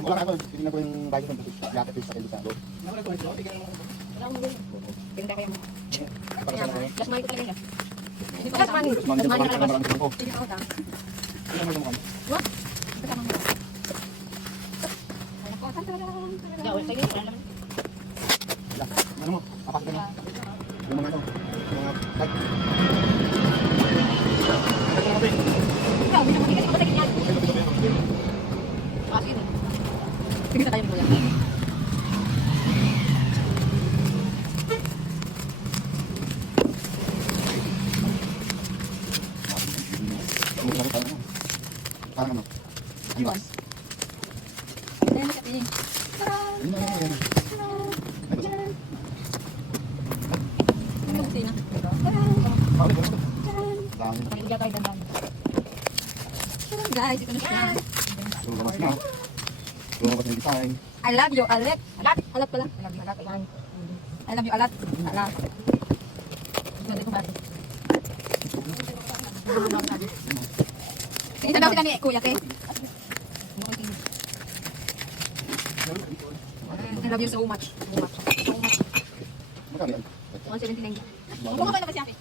Wala ka ako. Tingnan ko yung bago ng jacket sa kayo sa loob. Wala ko ito. Pinta ko yung... Plus money ko talaga siya. Plus money. Plus money ka lang. Sige ako lang. Ano mo mo? What? Kasama mo. Wala ko. Saan talaga? Wala sa'yo. Wala naman. Ano mo? Papasok ka na. Yung mga ano. Mga bag. Ikaw, hindi naman kasi ako tagin yan. Sige na. Sige na tayo mo yan. Parang ano? Iwan. Ayan na kapiling. Ano na yan? Ano yung kusina? Pakilagyan tayo dandan. Guys, ito na siya. Lumabas na. Lumabas na yung design. I love you, Alat. Alat? Alat pala. I love you, Alat. Ayan. I love you, Alat. Alat. Ganda ko ba? Sige, sabi sila ni Kuya, Ke. I love you so much. So much. So much. Magkano yan? 179. Kung kayo na kasi ako.